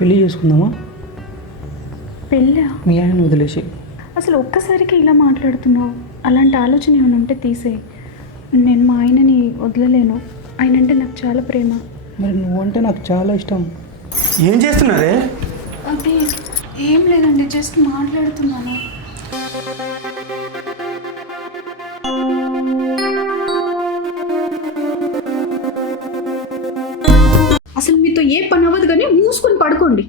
పెళ్ళి చేసుకుందామా? పెళ్ళా? మీ ఆయన వదిలేసి. అసలు ఒక్కసారికి ఇలా మాట్లాడుతున్నావు. అలాంటి ఆలోచన ఏమైనా ఉంటే తీసే. నేను మా ఆయనని వదలలేను. ఆయన అంటే నాకు చాలా ప్రేమ. మరి నువ్వంటే నాకు చాలా ఇష్టం. ఏం చేస్తున్నారే? అది ఏం లేదండి, జస్ట్ మాట్లాడుతున్నాను. అసలు మీతో ఏ పని అవ్వదు కానీ మూసుకొని పడుకోండి.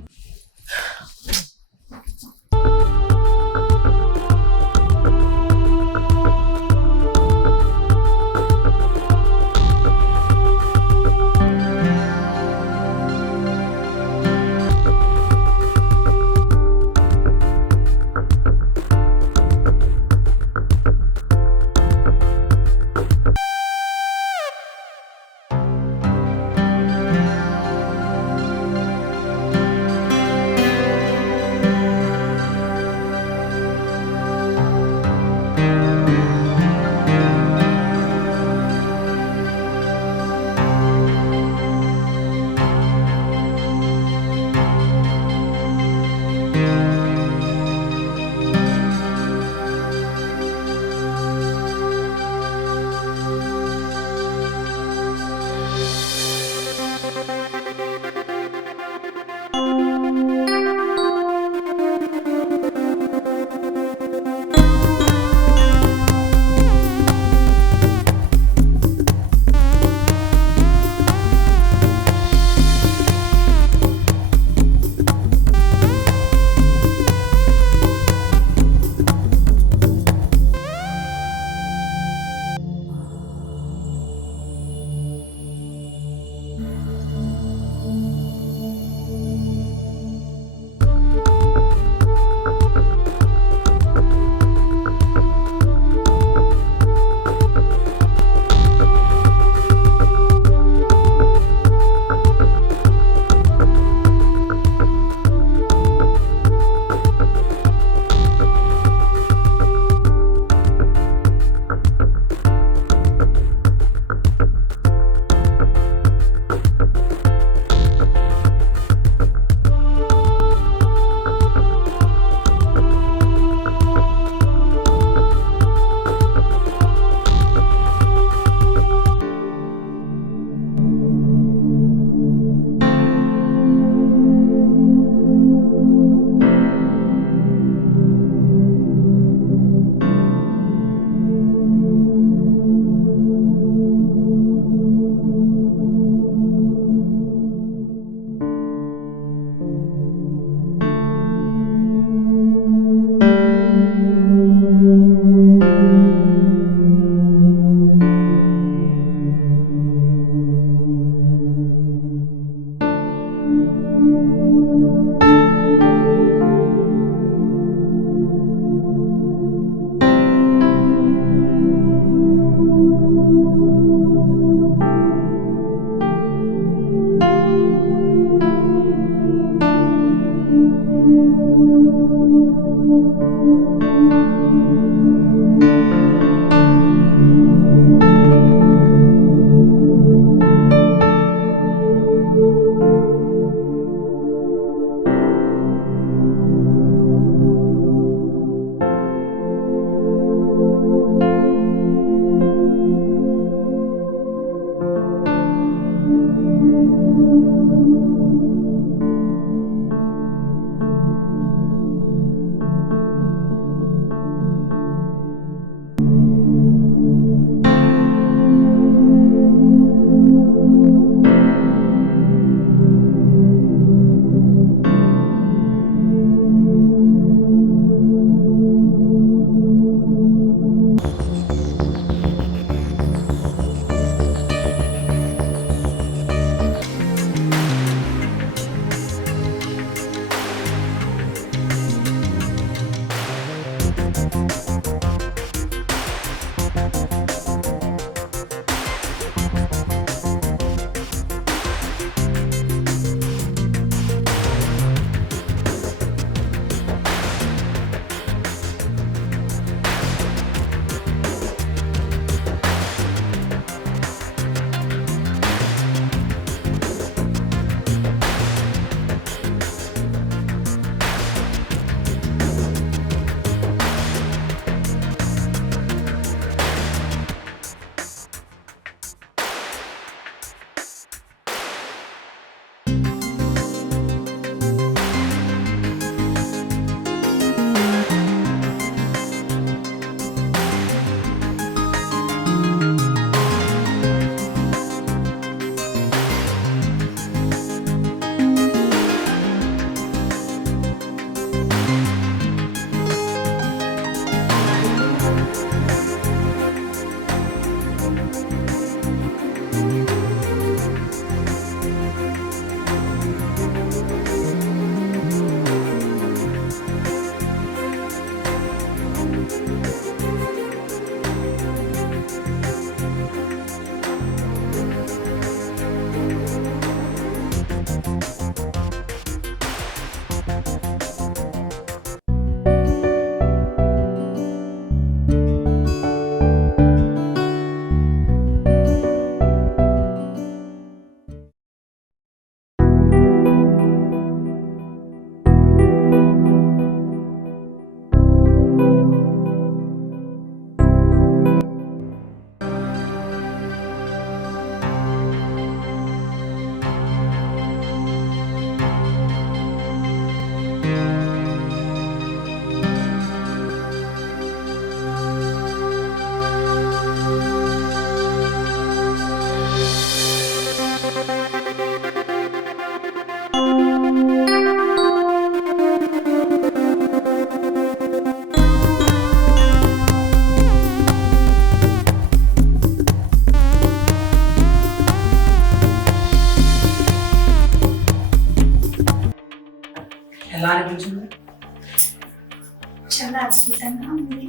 అద్భుతంగా ఉంది.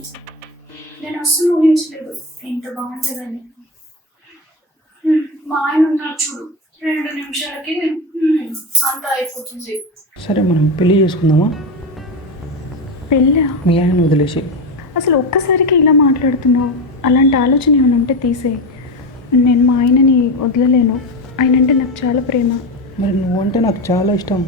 నేను అస్సలు ఊహించలేదు ఇంత బాగుంటుందని. మా ఆయన ఉన్నారు చూడు, 2 నిమిషాలకి అంతా అయిపోతుంది. సరే మనం పెళ్లి చేసుకుందామా? పెళ్ళా? మీ ఆయన వదిలేసి. అసలు ఒక్కసారికి ఇలా మాట్లాడుతున్నావు. అలాంటి ఆలోచన ఏమైనా ఉంటే తీసేయి. నేను మా ఆయనని వదలలేను. ఆయన అంటే నాకు చాలా ప్రేమ. మరి నువ్వంటే నాకు చాలా ఇష్టం.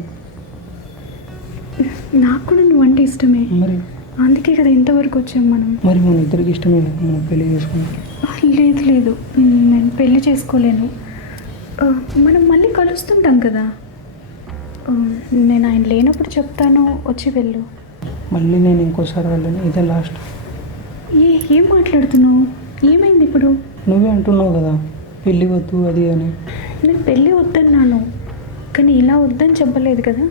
నాకు కూడా నువ్వంటే ఇష్టమే. మరి అందుకే కదా ఇంతవరకు వచ్చాం మనం. మరి మన ఇద్దరికి ఇష్టమే మనం పెళ్లి చేసుకుందాం. లేదు లేదు, నేను పెళ్లి చేసుకోలేను. మనం మళ్ళీ కలుస్తుంటాం కదా. నేను ఆయన లేనప్పుడు చెప్తాను, వచ్చి వెళ్ళు. మళ్ళీ నేను ఇంకోసారి వెళ్ళను, ఇదే లాస్ట్. ఏం మాట్లాడుతున్నావు? ఏమైంది ఇప్పుడు? నువ్వే అంటున్నావు కదా పెళ్ళి వద్దు అది అని. నేను పెళ్ళి వద్దన్నాను, కానీ ఇలా వద్దని చెప్పలేదు కదా.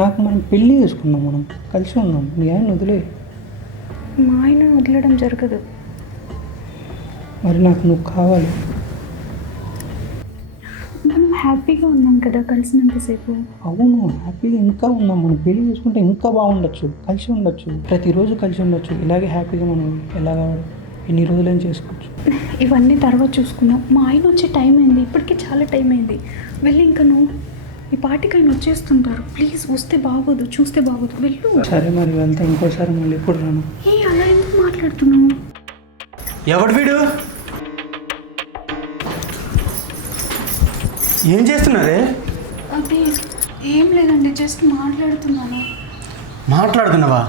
నాకు మనం పెళ్ళి చేసుకుందాం, మనం కలిసి ఉందాం. మీ ఆయన వదిలే. మా ఆయన వదలడం జరగదు. మరి నాకు నువ్వు కావాలి. మనం హ్యాపీగా ఉన్నాం కదా కలిసినంతసేపు. అవును, హ్యాపీగా ఇంకా ఉన్నాం. మనం పెళ్లి చేసుకుంటే ఇంకా బాగుండొచ్చు, కలిసి ఉండొచ్చు, ప్రతిరోజు కలిసి ఉండొచ్చు. ఇలాగే హ్యాపీగా మనం ఎలాగా ఎన్ని రోజులైనా చేసుకోవచ్చు. ఇవన్నీ తర్వాత చూసుకుందాం. మా ఆయన వచ్చే టైం అయింది, ఇప్పటికే చాలా టైం అయింది. వెళ్ళి ఇంకా నువ్వు ఈ పాటికి ఆయన వచ్చేస్తుంటారు. ప్లీజ్ వస్తే బాగోదు, చూస్తే బాగోదు, వెళ్ళు. సరే మరి వెళ్తా, ఇంకోసారి మళ్ళీ ఎప్పుడు రాను. అలా ఎందుకు మాట్లాడుతున్నావు? ఎవడు వీడు? ఏం చేస్తున్నారే? అది ఏం లేదండి, జస్ట్ మాట్లాడుతున్నాను. మాట్లాడుతున్నావా?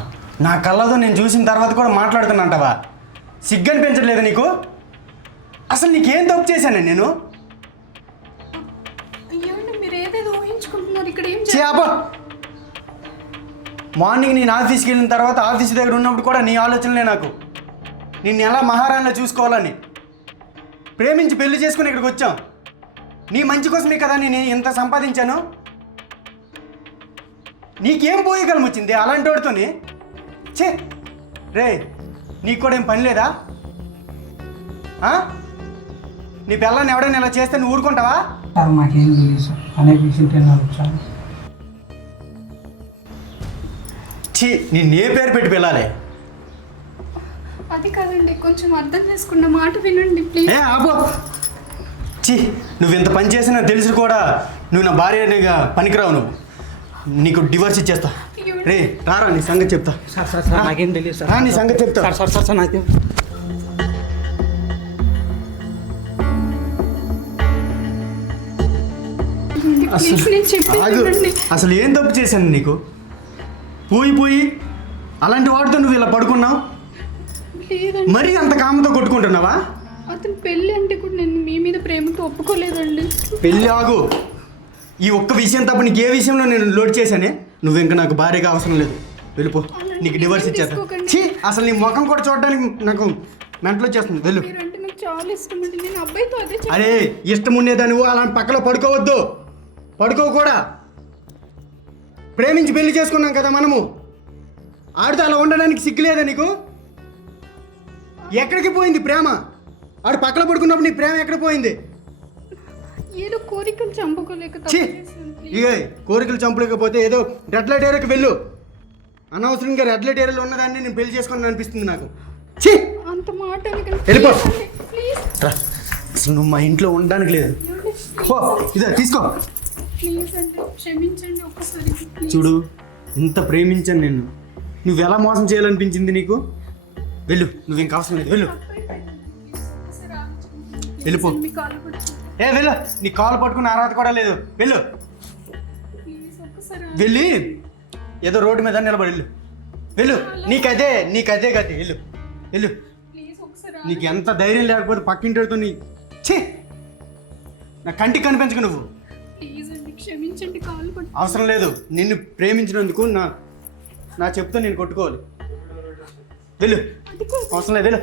నా కళ్ళతో నేను చూసిన తర్వాత కూడా మాట్లాడుతున్నంటావా? సిగ్గని పెంచట్లేదు నీకు? అసలు నీకేం తప్పు చేశాను నేను? అయ్యండి, మీరు ఏదేదో ఊహించుకుంటున్నారు. ఇక్కడ ఏం చేప మార్నింగ్ నేను ఆఫీస్కి వెళ్ళిన తర్వాత ఆఫీస్ దగ్గర ఉన్నప్పుడు కూడా నీ ఆలోచనలే నాకు. నిన్ను ఎలా మహారాణిలో చూసుకోవాలని ప్రేమించి పెళ్లి చేసుకుని ఇక్కడికి వచ్చాం. నీ మంచి కోసమే కదా నేను ఇంత సంపాదించాను. నీకేం పోయేగలం వచ్చింది అలాంటి వాడితోని? చే రే, నీకు కూడా ఏం పని లేదా? నీ పిల్లని ఎవడైనా ఇలా చేస్తే నువ్వు ఊరుకుంటావా? సార్ నాకేం తెలియదు సార్, అనేక విషయం నాకు చాలా. ఛీ, నిన్నే పేరు పెట్టి పిల్లాలి. అది కాదండి, కొంచెం అర్థం చేసుకున్న మాట వినండి ప్లీజ్. ఆపో. ఛీ, నువ్వు ఇంత పని చేసినా తెలిసి కూడా నువ్వు నా భార్యగా పనికిరావు. నువ్వు నీకు డివోర్స్ ఇచ్చేస్తా. రే రారా, నీ సంగతి చెప్తా. సార్ సార్ సార్ నాకేం తెలియదు సార్. నీ సంగతి చెప్తా. సార్ సార్ సార్ సార్ నాకేం. అసలు ఏం తప్పు చేశాను నీకు? పోయి అలాంటి వాడితో నువ్వు ఇలా పడుకున్నావు. మరీ అంత కామంతో కొట్టుకుంటున్నావా? అతను పెళ్ళి అంటే కూడా నేను మీ మీద ప్రేమతో ఒప్పుకోలేదండి. పెళ్ళి ఆగు. ఈ ఒక్క విషయం తప్ప నీకు ఏ విషయంలో నేను లోడ్ చేశానే? నువ్వు ఇంకా నాకు భార్యగా అవసరం లేదు, వెళ్ళిపో. నీకు డివోర్స్ ఇచ్చేస్తా. ఛీ, అసలు నీ ముఖం కూడా చూడడానికి నాకు మెంటలో చేస్తుంది. వెళ్ళు. నాకు చాలా ఇష్టం అండి, నేను అబ్బాయితో అదే. అరే, ఇష్టం ఉండేదా నువ్వు అలాంటి పక్కలో పడుకోవద్దు, పడుకో కూడా. ప్రేమించి పెళ్లి చేసుకున్నాం కదా మనము. ఆడితో అలా ఉండడానికి సిగ్గులేదా నీకు? ఎక్కడికి పోయింది ప్రేమ? ఆడు పక్కన పడుకున్నప్పుడు నీ ప్రేమ ఎక్కడ పోయింది? ఏదో కోరికలు చంపుకోలేక. ఇక కోరికలు చంపలేకపోతే ఏదో రెడ్ లైట్ ఏరియాకి వెళ్ళు. అనవసరంగా రెడ్ లైట్ ఏరియాలో ఉన్నదాన్ని నేను పెళ్లి చేసుకోవాలని అనిపిస్తుంది నాకు. ఛీ, అంత మాట వెళ్ళిపో. అసలు నువ్వు మా ఇంట్లో ఉండడానికి లేదు. ఇదే తీసుకో. ప్లీజ్ అంటే క్షమించండి ఒక్కసారి. చూడు, ఇంత ప్రేమించాను నిన్ను, నువ్వు ఎలా మోసం చేయాలనిపించింది నీకు? వెళ్ళు, నువ్వు ఇంకా అవసరం లేదు, వెళ్ళు. వెళ్ళిపో. వెళ్ళు, నీ కాలు పట్టుకుని అర్హత కూడా లేదు, వెళ్ళు. వెళ్ళి ఏదో రోడ్డు మీద నిలబడి వెళ్ళు, వెళ్ళు. నీకదే గతి, వెళ్ళు వెళ్ళు. నీకు ఎంత ధైర్యం లేకపోతే పక్కింటితో నీ ఛీ, నా కంటికి కనిపించకు నువ్వు. క్షమించండి, కాలు పట్టు. అవసరం లేదు, నిన్ను ప్రేమించినందుకు నా చెప్తూ నేను కొట్టుకోవాలి. వెళ్ళు, అవసరం లేదు, వెళ్ళు.